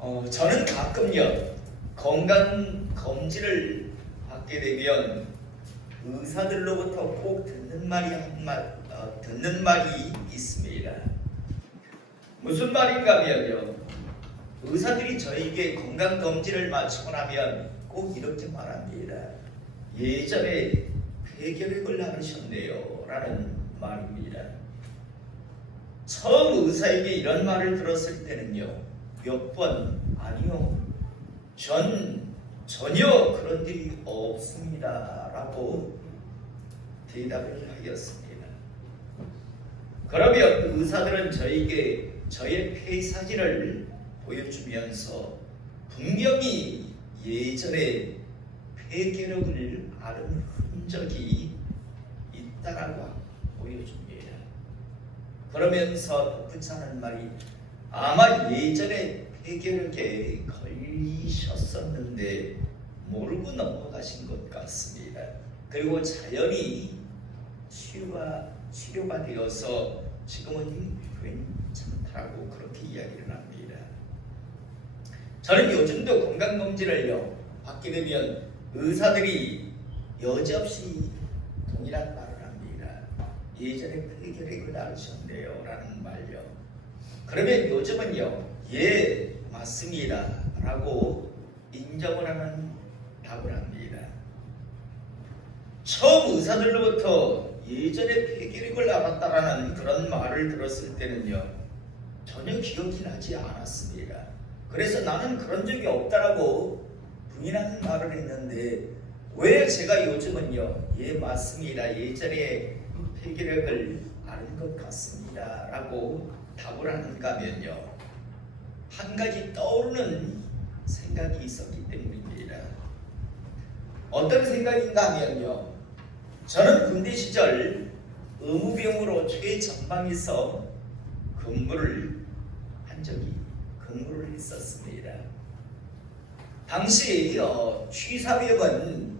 저는 가끔요 건강검진을 받게 되면 의사들로부터 꼭 듣는 말이 있습니다. 무슨 말인가 하면요, 의사들이 저에게 건강검진을 마치고 나면 꼭 이렇게 말합니다. 예전에 폐결핵을 앓으셨네요 라는 말입니다. 처음 의사에게 이런 말을 들었을 때는요, 몇 번 아니요, 전혀 그런 일이 없습니다 라고 대답을 하였습니다. 그러면 의사들은 저에게 저의 폐 사진을 보여주면서 분명히 예전에 폐결핵을 앓은 흔적이 있다라고 보여줍니다. 그러면서 덧붙이는 말이, 아마 예전에 폐결핵에 걸리셨었는데 모르고 넘어가신 것 같습니다. 그리고 자연히 치료가 되어서 지금은 괜찮다고 그렇게 이야기를 합니다. 저는 요즘도 건강검진을요 받게 되면 의사들이 여지없이 동일한 말을 합니다. 예전에 폐결핵을 앓으셨네요 라는 말요. 그러면 요즘은요, 예 맞습니다 라고 인정을 하는 답을 합니다. 처음 의사들로부터 예전에 폐결핵을 앓았다라는 그런 말을 들었을 때는요, 전혀 기억이 나지 않았습니다. 그래서 나는 그런 적이 없다라고 부인하는 말을 했는데, 왜 제가 요즘은요, 예 맞습니다, 예전에 폐결핵을 앓은 것 같습니다 라고 답을 하는가 하면요, 한 가지 떠오르는 생각이 있었기 때문입니다. 어떤 생각인가 하면요, 저는 군대 시절 의무병으로 최전방에서 근무를 했었습니다. 당시 취사병은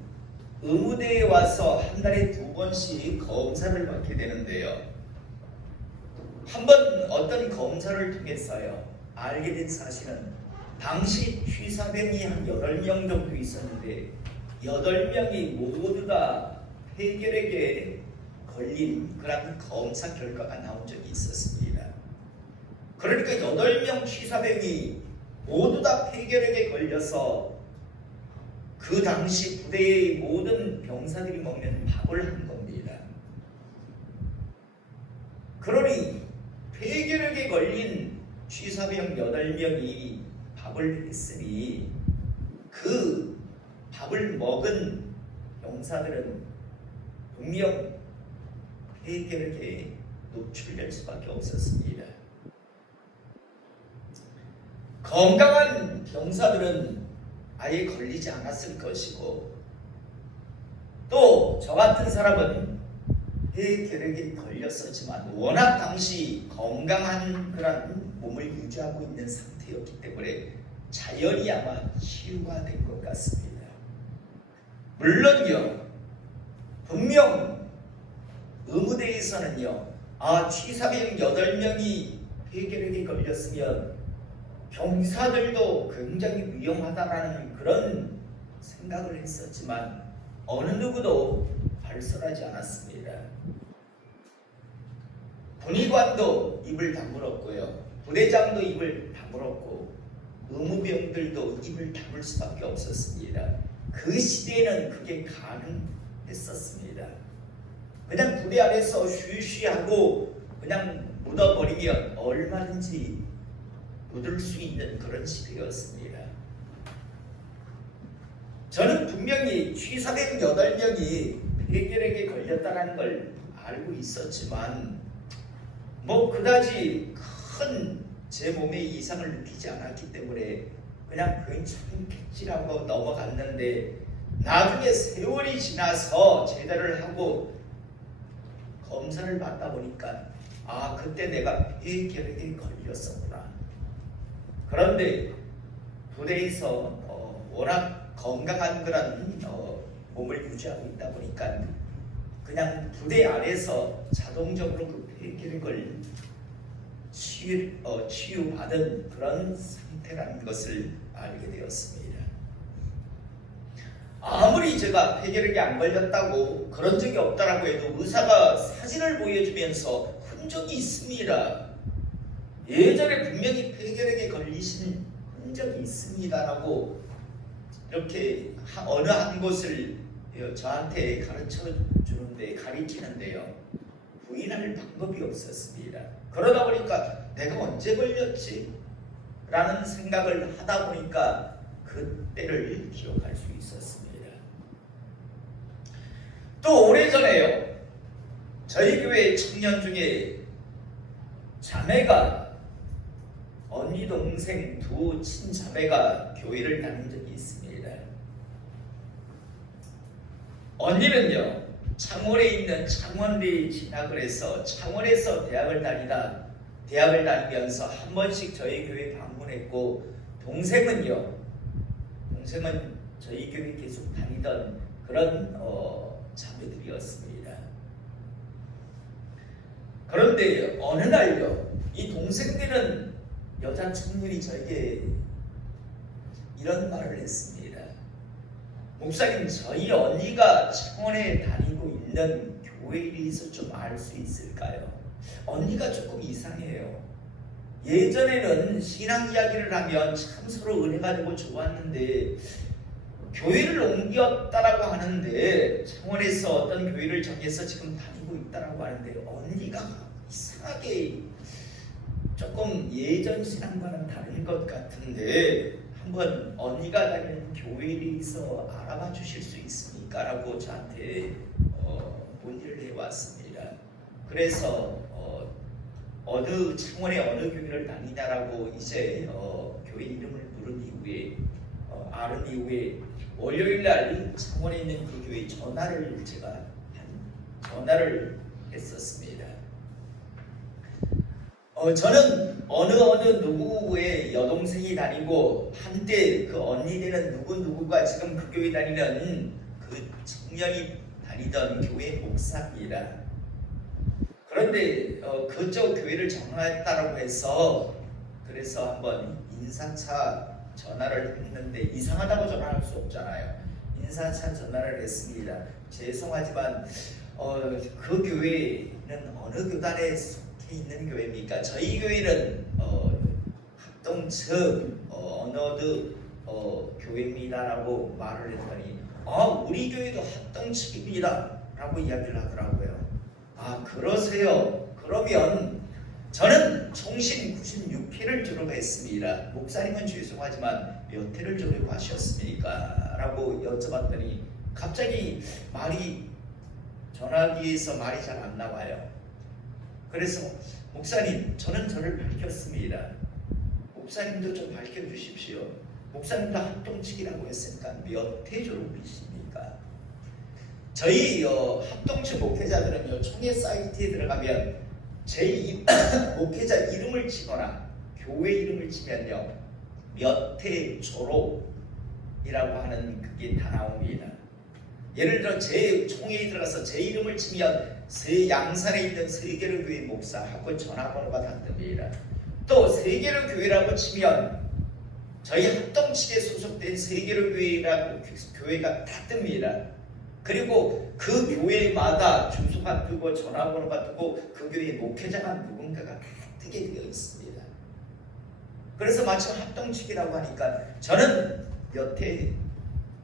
의무대에 와서 한 달에 2번씩 검사를 받게 되는데요, 한번 어떤 검사를 통해서요 알게 된 사실은, 당시 취사병이 한 8명 정도 있었는데 8명이 모두 다 폐결핵에 걸린 그런 검사 결과가 나온 적이 있었습니다. 그러니까 8명 취사병이 모두 다 폐결핵에 걸려서 그 당시 부대의 모든 병사들이 먹는 밥을 한 겁니다. 그러니 폐결핵에 걸린 취사병 8명이 밥을 했으니 그 밥을 먹은 병사들은 분명 폐결핵에 노출될 수밖에 없었습니다. 건강한 병사들은 아예 걸리지 않았을 것이고, 또 저 같은 사람은 폐결핵에 걸렸었지만 워낙 당시 건강한 그런 몸을 유지하고 있는 상태였기 때문에 자연히 아마 치유가 된 것 같습니다. 물론요, 분명 의무대에서는요, 취사병 8명이 폐결핵에 걸렸으면 병사들도 굉장히 위험하다라는 그런 생각을 했었지만 어느 누구도 발설하지 않았습니다. 군의관도 입을 다물었고요, 부대장도 입을 다물었고, 의무병들도 입을 다물 수밖에 없었습니다. 그 시대에는 그게 가능했었습니다. 그냥 부대 안에서 쉬쉬하고 그냥 묻어버리면 얼마든지 묻을 수 있는 그런 시대였습니다. 저는 분명히 취사병 8명이 폐결핵에 걸렸다는 걸 알고 있었지만 그다지 큰 제 몸에 이상을 느끼지 않았기 때문에 그냥 괜찮겠지라고 넘어갔는데, 나중에 세월이 지나서 제대를 하고 검사를 받다 보니까 그때 내가 폐결핵에 걸렸었구나. 그런데 부대에서 워낙 건강한 그런 몸을 유지하고 있다 보니까 그냥 부대 안에서 자동적으로 그 폐결핵을 치유받은 그런 상태라는 것을 알게 되었습니다. 아무리 제가 폐결핵에 안 걸렸다고 그런 적이 없다라고 해도 의사가 사진을 보여주면서 흔적이 있습니다. 예전에 분명히 폐결핵에 걸리신 흔적이 있습니다라고 이렇게 어느 한 곳을 저한테 가르치는데요. 부인할 방법이 없었습니다. 그러다 보니까 내가 언제 걸렸지? 라는 생각을 하다 보니까 그때를 기억할 수 있었습니다. 또 오래전에요. 저희 교회 청년 중에 자매가 언니 동생 두 친자매가 교회를 다닌 적이 있습니다. 언니는요 창원에 있는 창원대에 진학을 해서 창원에서 대학을 다니면서 한 번씩 저희 교회 방문했고, 동생은 저희 교회 계속 다니던 그런 자매들이었습니다. 그런데 어느 날요 이 동생들은 여자 청년이 저에게 이런 말을 했습니다. 목사님, 저희 언니가 창원에 다니고 있는 교회에 대해서 좀 알 수 있을까요? 언니가 조금 이상해요. 예전에는 신앙 이야기를 하면 참 서로 은혜가 되고 좋았는데 교회를 옮겼다라고 하는데, 창원에서 어떤 교회를 정해서 지금 다니고 있다라고 하는데 언니가 이상하게 조금 예전 신앙과는 다른 것 같은데 한번 언니가 다니는 교회에 대해서 알아봐 주실 수 있습니까? 라고 저한테 문의를 해왔습니다. 그래서 창원의 어느 교회를 다니냐라고 이제 교회 이름을 물은 이후에 알은 이후에 월요일날 창원에 있는 그 교회 전화를 했었습니다. 저는 어느 누구의 여동생이 다니고 한때 그 언니 되는 누구가 지금 그 교회 다니는 그 청년이 다니던 교회 목사입니다. 그런데 그쪽 교회를 정하였다라고 해서 그래서 한번 인사차 전화를 했는데, 이상하다고 전화할 수 없잖아요. 인사차 전화를 했습니다. 죄송하지만 그 교회는 어느 교단에 속해 있는 교회입니까? 저희 교회는 합동측 어느 교회입니다라고 말을 했더니 우리 교회도 합동측입니다 라고 이야기를 하더라고요. 그러세요? 그러면 저는 총신 96회를 졸업했습니다. 목사님은 죄송하지만 몇 회를 졸업하셨습니까? 라고 여쭤봤더니 갑자기 전화기에서 말이 잘 안 나와요. 그래서 목사님, 저는 저를 밝혔습니다. 목사님도 좀 밝혀주십시오. 목사님도 합동측이라고 했으니까 몇 회 졸업이십니까? 저희 합동측 목회자들은요, 총회 사이트에 들어가면 제 목회자 이름을 치거나 교회 이름을 치면요 몇 회 졸업이라고 하는 그게 다 나옵니다. 예를 들어 제 총회에 들어가서 제 이름을 치면 양산에 있는 세계로 교회 목사하고 전화번호가 다 뜹니다. 또 세계로 교회라고 치면 저희 합동측에 소속된 세계로 교회라고 교회가 다 뜹니다. 그리고 그 교회마다 주소가 뜨고 전화번호가 뜨고 그 교회의 목회자가 누군가가 다 뜨게 되어 있습니다. 그래서 마침 합동측이라고 하니까 저는 여태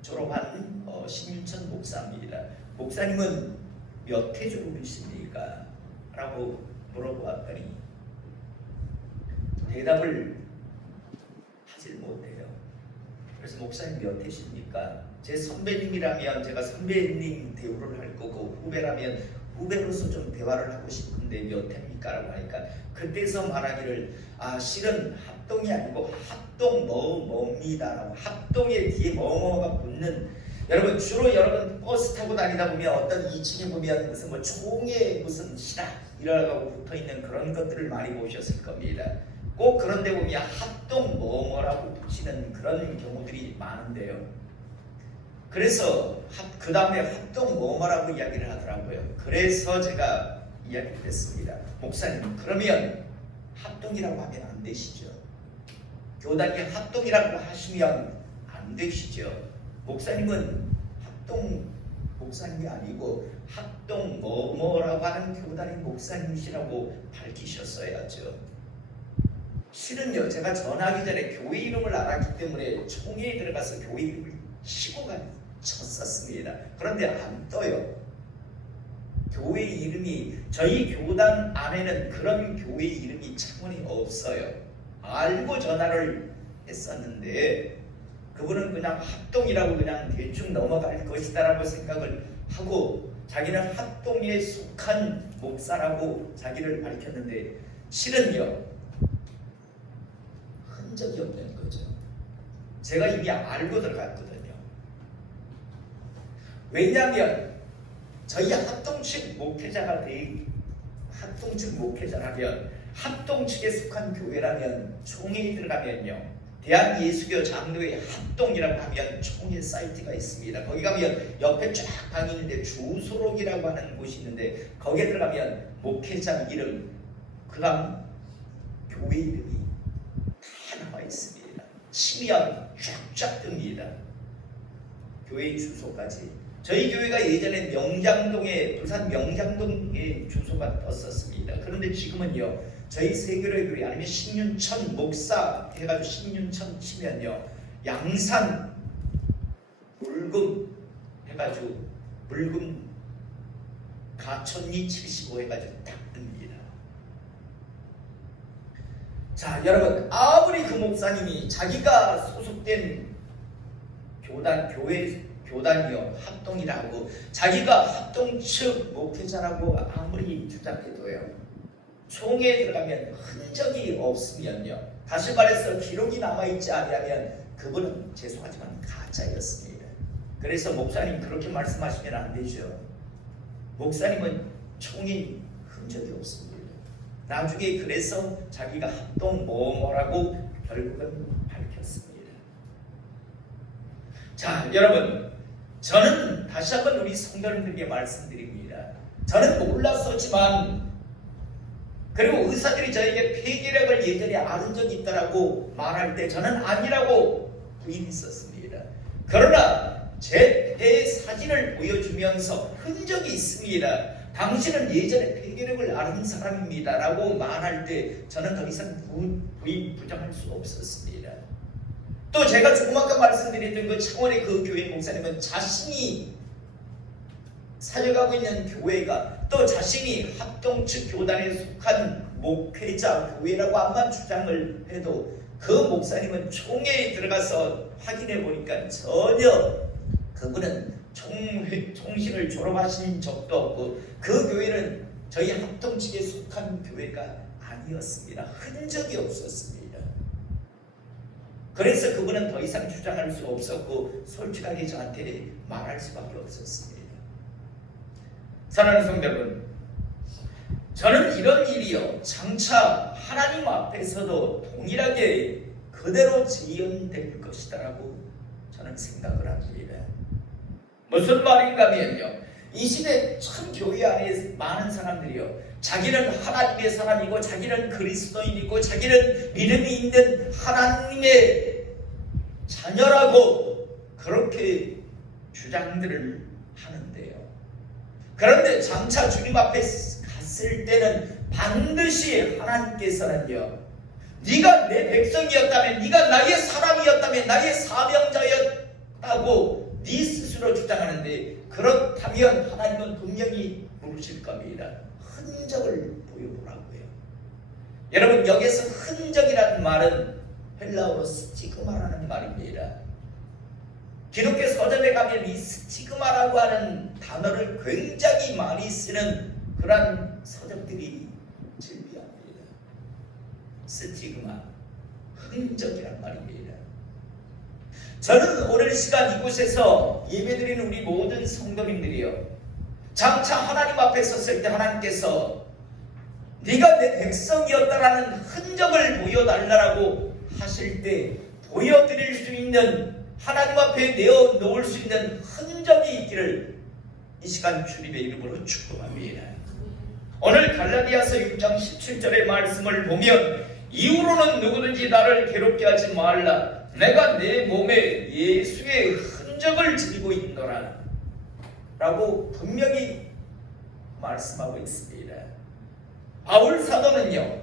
졸업한 신윤천 목사입니다. 목사님은 몇 회 졸업이십니까? 라고 물어보았더니 대답을 하질 못해요. 그래서 목사님 몇 회십니까? 제 선배님이라면 제가 선배님 대우를 할 거고, 후배라면 후배로서 좀 대화를 하고 싶은데 몇 회입니까? 라고 하니까 그때서 말하기를 실은 합동이 아니고 합동 뭐입니다 라고, 합동에 뒤에 뭐가 붙는, 여러분 주로 여러분 버스 타고 다니다 보면 어떤 2층에 보면 무슨 총에 무슨 이라고 붙어있는 그런 것들을 많이 보셨을 겁니다. 꼭 그런 데 보면 합동 뭐라고 붙이는 그런 경우들이 많은데요. 그래서 그 다음에 합동 뭐라고 이야기를 하더라고요. 그래서 제가 이야기를 했습니다. 목사님, 그러면 합동이라고 하면 안 되시죠. 교단이 합동이라고 하시면 안 되시죠. 목사님은 합동 목사님이 아니고 합동 뭐라고 하는 교단의 목사님이시라고 밝히셨어야죠. 실은요, 제가 전하기 전에 교회 이름을 알았기 때문에 총회에 들어가서 교회 이름을 치고 쳤었습니다. 그런데 안 떠요. 교회 이름이, 저희 교단 안에는 그런 교회 이름이 창원이 없어요. 알고 전화를 했었는데 그분은 그냥 합동이라고 그냥 대충 넘어갈 것이다라고 생각을 하고 자기는 합동에 속한 목사라고 자기를 밝혔는데 실은요, 흔적이 없는 거죠. 제가 이미 알고 들어갔거든요. 왜냐하면 저희 합동 측 목회자라면 합동 측에 속한 교회라면 총회에 들어가면요, 대한예수교 장로회 합동이라고 하면 총회 사이트가 있습니다. 거기 가면 옆에 쫙 방이 있는데 주소록이라고 하는 곳이 있는데 거기에 들어가면 목회자 이름, 그 다음 교회 이름이 다 나와 있습니다. 치면 쫙쫙 뜹니다. 교회 주소까지. 저희 교회가 예전에 부산 명장동에 주소가 떴었습니다. 그런데 지금은요, 저희 세교회 교회 아니면 신윤천 목사 해가지고 신윤천 치면요, 양산 물금 해가지고 물금 가천리 75 해가지고 딱 뜹니다. 자, 여러분, 아무리 그 목사님이 자기가 소속된 교단이요 합동이라고 자기가 합동 측 목회자라고 아무리 주장해도요, 총회에 들어가면 흔적이 없으면요, 다시 말해서 기록이 남아있지 않으면 그분은 죄송하지만 가짜였습니다. 그래서 목사님 그렇게 말씀하시면 안 되죠. 목사님은 총회 흔적이 없습니다. 나중에 그래서 자기가 합동 뭐라고 결국은 밝혔습니다. 자, 여러분, 저는 다시 한번 우리 성도님들에게 말씀드립니다. 저는 몰랐었지만, 그리고 의사들이 저에게 폐결핵을 예전에 앓은 적이 있다라고 말할 때 저는 아니라고 부인했었습니다. 그러나 제 폐 사진을 보여주면서 흔적이 있습니다. 당신은 예전에 폐결핵을 앓은 사람입니다 라고 말할 때 저는 더 이상 부정할 수 없었습니다. 또 제가 조금 아까 말씀드렸던 그 창원의 그 교회 목사님은 자신이 살려가고 있는 교회가 또 자신이 합동 측 교단에 속한 목회자 교회라고 암만 주장을 해도 그 목사님은 총회에 들어가서 확인해 보니까 전혀 그분은 총신을 졸업하신 적도 없고 그 교회는 저희 합동 측에 속한 교회가 아니었습니다. 흔적이 없었습니다. 그래서 그분은 더 이상 주장할 수 없었고 솔직하게 저한테 말할 수밖에 없었습니다. 사랑하는 성도 여러분, 저는 이런 일이요 장차 하나님 앞에서도 동일하게 그대로 재현될 것이다라고 저는 생각을 합니다. 무슨 말인가 하면요, 이 시대 참 교회 안에 많은 사람들이요, 자기는 하나님의 사람이고 자기는 그리스도인이고 자기는 믿음이 있는 하나님의 자녀라고 그렇게 주장들을 하는데요, 그런데 장차 주님 앞에 갔을 때는 반드시 하나님께서는요, 네가 내 백성이었다면, 네가 나의 사람이었다면, 나의 사명자였다고 네 스스로 주장하는데, 그렇다면 하나님은 분명히 물으실 겁니다. 흔적을 보여보라고요. 여러분, 여기서 흔적이라는 말은 헬라어로 스티그마라는 말입니다. 기독교 서점에 가면 이 스티그마라고 하는 단어를 굉장히 많이 쓰는 그런 서적들이 즐비합니다. 스티그마, 흔적이란 말입니다. 저는 오늘 시간 이곳에서 예배드리는 우리 모든 성도님들이요, 장차 하나님 앞에 섰을 때 하나님께서 네가 내 백성이었다라는 흔적을 보여달라고 하실 때 보여드릴 수 있는, 하나님 앞에 내어놓을 수 있는 흔적이 있기를 이 시간 주님의 이름으로 축복합니다. 오늘 갈라디아서 6장 17절의 말씀을 보면 이후로는 누구든지 나를 괴롭게 하지 말라. 내가 내 몸에 예수의 흔적을 지니고 있노라 라고 분명히 말씀하고 있습니다. 바울 사도는요,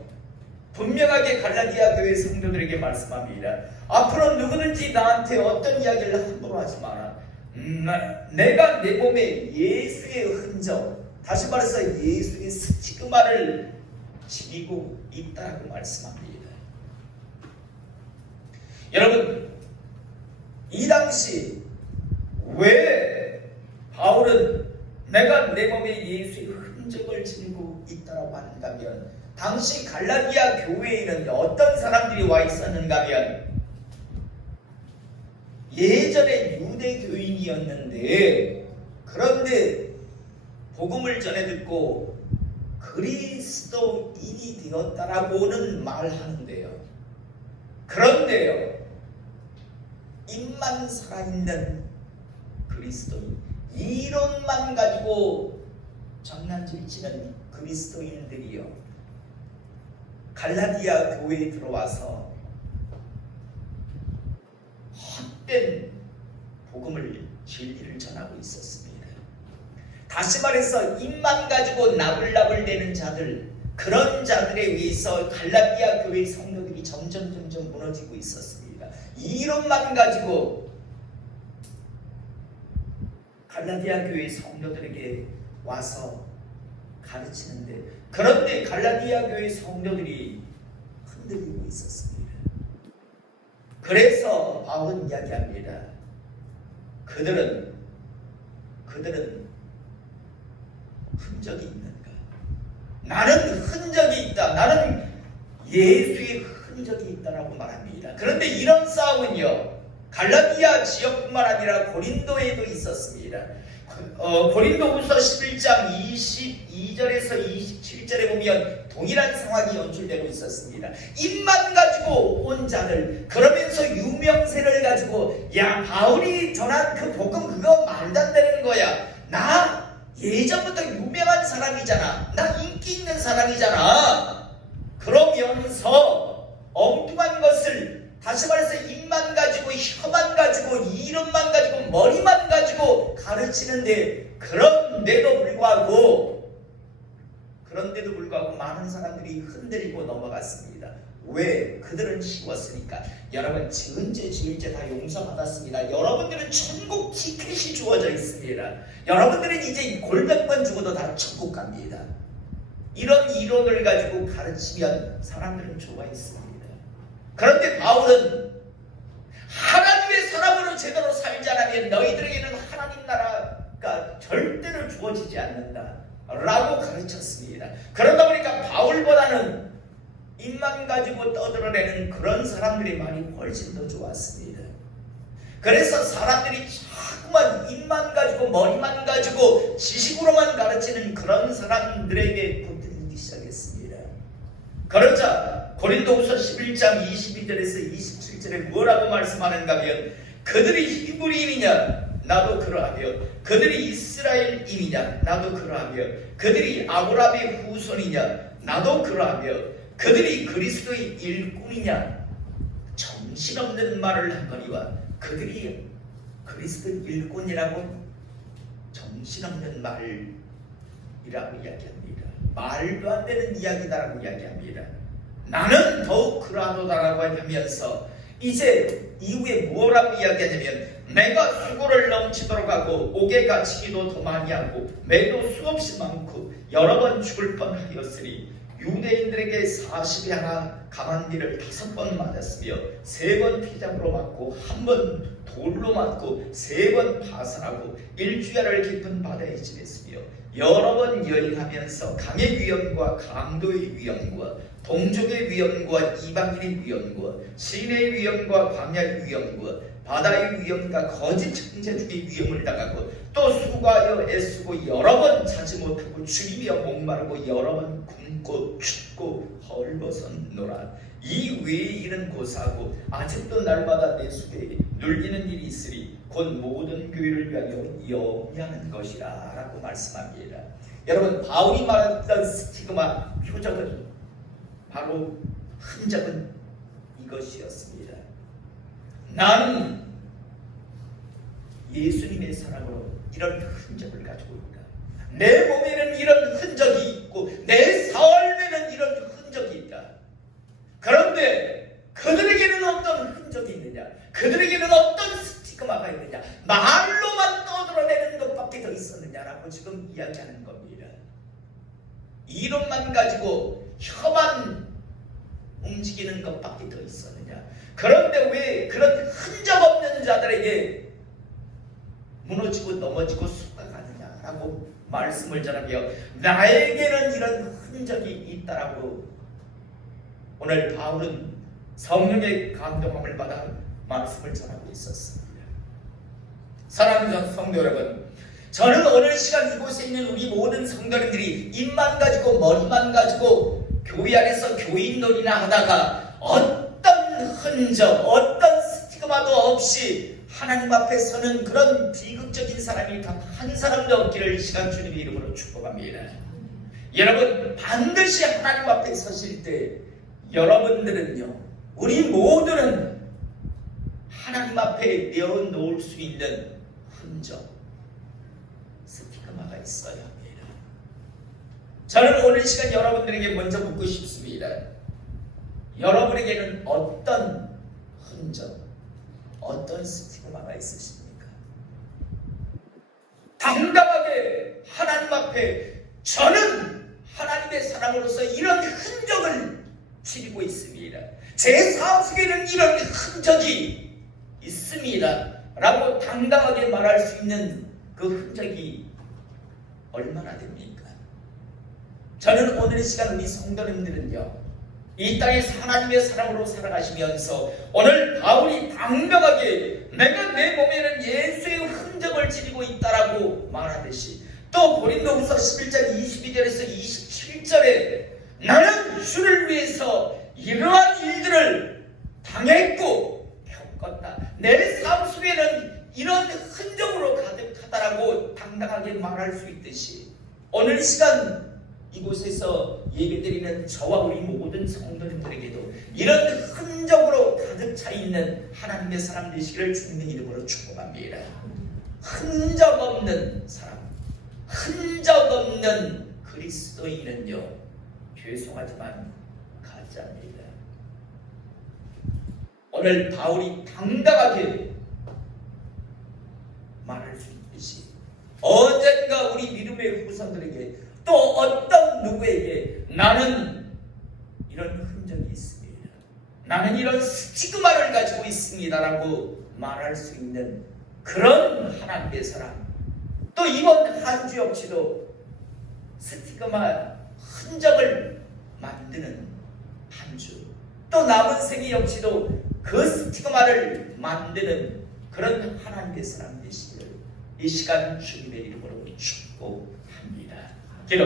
분명하게 갈라디아 교회 성도들에게 말씀합니다. 앞으로 누구든지 나한테 어떤 이야기를 함부로 하지 마라. 내가 내 몸에 예수의 흔적, 다시 말해서 예수의 스티그마를 지니고 있다고 말씀합니다. 여러분, 이 당시 왜 바울은 내가 내 몸에 예수의 흔적을 지니고 있다고 하는가 하면, 당시 갈라디아 교회에는 어떤 사람들이 와 있었는가 하면 예전에 유대 교인이었는데, 그런데 복음을 전해 듣고 그리스도인이 되었다라고는 말하는데요. 그런데요, 입만 살아있는 그리스도인, 이론만 가지고 장난질 치는 그리스도인들이요, 갈라디아 교회에 들어와서 헛된 복음을, 진리를 전하고 있었습니다. 다시 말해서 입만 가지고 나불나불대는 자들, 그런 자들에 의해서 갈라디아 교회 성도들이 점점 무너지고 있었습니다. 이론만 가지고 갈라디아 교회 성도들에게 와서 가르치는데, 그런데 갈라디아 교회 성도들이 흔들리고 있었습니다. 그래서 바울은 이야기합니다. 그들은 흔적이 있는가? 나는 흔적이 있다. 나는 예수의 흔적이 있다라고 말합니다. 그런데 이런 싸움은요, 갈라디아 지역뿐만 아니라 고린도에도 있었습니다. 고린도후서 11장 22절에서 27절에 보면 동일한 상황이 연출되고 있었습니다. 입만 가지고 온 자들, 그러면서 유명세를 가지고, 야, 바울이 전한 그 복음 그거 말도 안 되는 거야. 나 예전부터 유명한 사람이잖아. 나 인기 있는 사람이잖아. 그러면서 엉뚱한 것을, 다시 말해서 입만 가지고, 혀만 가지고, 이름만 가지고, 머리만 가지고 가르치는데, 그런데도 불구하고 많은 사람들이 흔들리고 넘어갔습니다. 왜? 그들은 쉬웠으니까. 여러분, 지은 죄 지을 죄 다 용서받았습니다. 여러분들은 천국 티켓이 주어져 있습니다. 여러분들은 이제 골백번 죽어도 다 천국 갑니다. 이런 이론을 가지고 가르치면 사람들은 좋아했습니다. 그런데 바울은 하나님의 사람으로 제대로 살지 않으면 너희들에게는 하나님 나라가 절대로 주어지지 않는다 라고 가르쳤습니다. 그러다 보니까 바울보다는 입만 가지고 떠들어내는 그런 사람들이 많이 훨씬 더 좋았습니다. 그래서 사람들이 자꾸만 입만 가지고, 머리만 가지고, 지식으로만 가르치는 그런 사람들에게 붙들리기 시작했습니다. 그러자 고린도후서 11장 22절에서 27절에 뭐라고 말씀하는가 하면, 그들이 히브리인이냐? 나도 그러하며. 그들이 이스라엘인이냐? 나도 그러하며. 그들이 아브라함의 후손이냐? 나도 그러하며. 그들이 그리스도의 일꾼이냐? 정신없는 말을 하거니와. 그들이 그리스도의 일꾼이라고 정신없는 말이라고 이야기합니다. 말도 안 되는 이야기다라고 이야기합니다. 나는 더욱 그러하도다라고 하면서 이제 이후에 뭐라고 이야기하냐면, 내가 수고를 넘치도록 하고 옥에 갇히기도 더 많이 하고 매도 수없이 많고 여러 번 죽을 뻔하였으니, 유대인들에게 40에 하나 가만비를 5번 맞았으며 3번 피장으로 맞고 1번 돌로 맞고 3번 파산하고 1주야를 깊은 바다에 지냈으며 여러 번 여행하면서 강의 위험과 강도의 위험과 동족의 위험과 이방인의 위험과 시내의 위험과 광야의 위험과 바다의 위험과 거짓 천재들의 위험을 당하고 또 수고하여 애쓰고 여러 번 자지 못하고 죽이며 목마르고 여러 번 굶고 춥고 헐벗었노라. 이 외의 일은 고사하고 아직도 날마다 내 속에 눌리는 일이 있으리 곧 모든 교회를 위하여 영위하는 것이라 라고 말씀합니다. 여러분, 바울이 말했던 스티그마, 표적은 바로 흔적은 이것이었습니다. 나는 예수님의 사랑으로 이런 흔적을 가지고 있다. 내 몸에는 이런 흔적이 있고 내 삶에는 이런 흔적이 있다. 그런데 그들에게는 어떤 흔적이 있느냐? 그들에게는 어떤 스티그마가 있느냐? 말로만 떠들어내는 것밖에 더 있었느냐라고 지금 이야기하는 겁니다. 이론만 가지고 혀만 움직이는 것밖에 더 있었느냐? 그런데 왜 그런 흔적 없는 자들에게 무너지고 넘어지고 속아가느냐라고 말씀을 전하며 나에게는 이런 흔적이 있다라고 오늘 바울은 성령의 감동함을 받아 말씀을 전하고 있었습니다. 사랑하는 성도 여러분, 저는 오늘 시간 이곳에 있는 우리 모든 성도님들이 입만 가지고 머리만 가지고 교회 안에서 교인 놀이나 하다가 어떤 흔적, 어떤 스티그마도 없이 하나님 앞에 서는 그런 비극적인 사람이 단 한 사람도 없기를 이 시간 주님의 이름으로 축복합니다. 여러분, 반드시 하나님 앞에 서실 때 여러분들은요, 우리 모두는 하나님 앞에 내어놓을 수 있는 흔적, 스티그마가 있어야 합니다. 저는 오늘 시간 여러분들에게 먼저 묻고 싶습니다. 여러분에게는 어떤 흔적, 어떤 스티그마가 있으십니까? 당당하게 하나님 앞에 저는 하나님의 사람으로서 이런 흔적을 지니고 있습니다. 제 삶 속에는 이런 흔적이 있습니다 라고 당당하게 말할 수 있는 그 흔적이 얼마나 됩니까? 저는 오늘 이 시간 우리 성도님들은요, 이 땅에서 하나님의 사람으로 살아가시면서 오늘 바울이 당당하게 내가 내 몸에는 예수의 흔적을 지니고 있다라고 말하듯이 또 고린도후서 11장 22절에서 27절에 나는 주를 위해서 이러한 일들을 당했고 겪었다. 내 삶 속에는 이런 흔적으로 가득하다라고 당당하게 말할 수 있듯이 오늘 이 시간 이곳에서 예배드리는 저와 우리 모든 성도님들에게도 이런 흔적으로 가득 차 있는 하나님의 사람 되시기를 주님의 이름으로 축복합니다. 흔적 없는 사람, 흔적 없는 그리스도인은요, 죄송하지만 가짜입니다. 오늘 바울이 당당하게 말할 수 있듯이 언젠가 우리 믿음의 후손들에게 또 어떤 누구에게 나는 이런 흔적이 있습니다, 나는 이런 스티그마를 가지고 있습니다라고 말할 수 있는 그런 하나님의 사람, 또 이번 한 주 역시도 스티그마 흔적을 만드는 한 주, 또 남은 생애 역시도 그 스티그마를 만드는 그런 하나님의 사람 되시기를 이 시간 주님의 이름으로 축복합니다. 기도.